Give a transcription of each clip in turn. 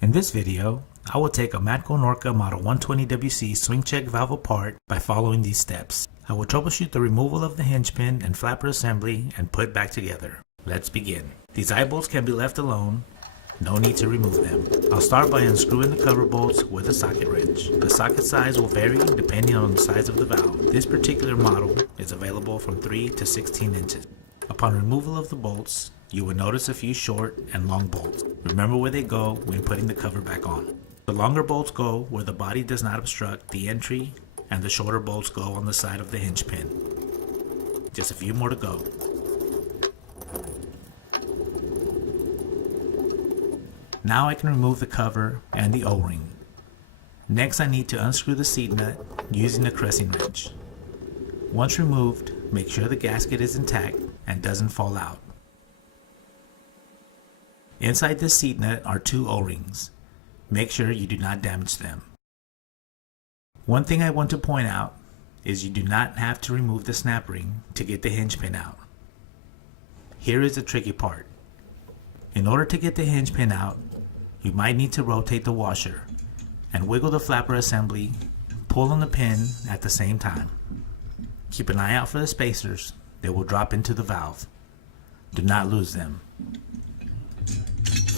In this video, I will take a Matco-Norca Model 120WC swing check valve apart by following these steps. I will troubleshoot the removal of the hinge pin and flapper assembly and put back together. Let's begin. These eye bolts can be left alone. No need to remove them. I'll start by unscrewing the cover bolts with a socket wrench. The socket size will vary depending on the size of the valve. This particular model is available from 3 to 16 inches. Upon removal of the bolts, you will notice a few short and long bolts. Remember where they go when putting the cover back on. The longer bolts go where the body does not obstruct the entry, and the shorter bolts go on the side of the hinge pin. Just a few more to go. Now I can remove the cover and the O-ring. Next I need to unscrew the seat nut using a crescent wrench. Once removed, make sure the gasket is intact and doesn't fall out. Inside this seat nut are 2 O-rings. Make sure you do not damage them. One thing I want to point out is you do not have to remove the snap ring to get the hinge pin out. Here is the tricky part. In order to get the hinge pin out, you might need to rotate the washer and wiggle the flapper assembly, pull on the pin at the same time. Keep an eye out for the spacers. They will drop into the valve. Do not lose them.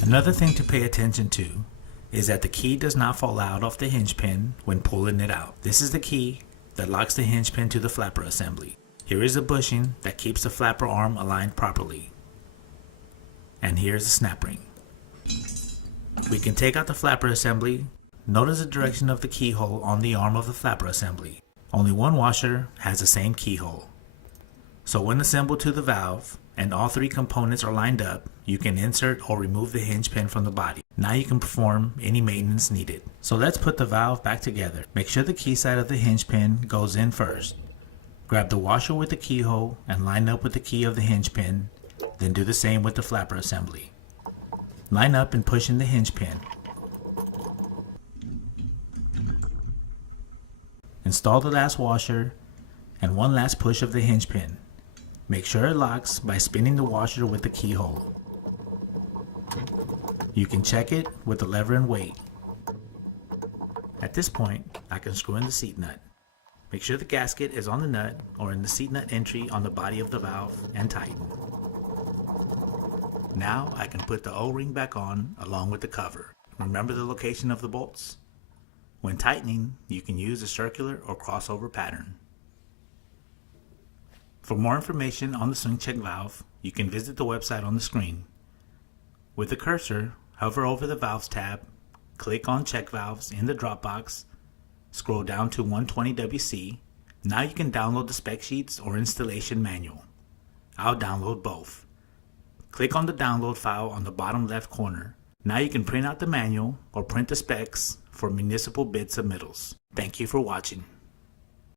Another thing to pay attention to is that the key does not fall out of the hinge pin when pulling it out. This is the key that locks the hinge pin to the flapper assembly. Here is the bushing that keeps the flapper arm aligned properly. And here's the snap ring. We can take out the flapper assembly. Notice the direction of the keyhole on the arm of the flapper assembly. Only one washer has the same keyhole. So when assembled to the valve and all 3 components are lined up, you can insert or remove the hinge pin from the body. Now you can perform any maintenance needed. So let's put the valve back together. Make sure the key side of the hinge pin goes in first. Grab the washer with the keyhole and line up with the key of the hinge pin, then do the same with the flapper assembly. Line up and push in the hinge pin. Install the last washer and one last push of the hinge pin. Make sure it locks by spinning the washer with the keyhole. You can check it with the lever and weight. At this point, I can screw in the seat nut. Make sure the gasket is on the nut or in the seat nut entry on the body of the valve and tighten. Now I can put the O-ring back on along with the cover. Remember the location of the bolts? When tightening, you can use a circular or crossover pattern. For more information on the swing check valve, you can visit the website on the screen. With the cursor, hover over the Valves tab, click on Check Valves in the drop box, scroll down to 120WC. Now you can download the spec sheets or installation manual. I'll download both. Click on the download file on the bottom left corner. Now you can print out the manual or print the specs for municipal bid submittals. Thank you for watching.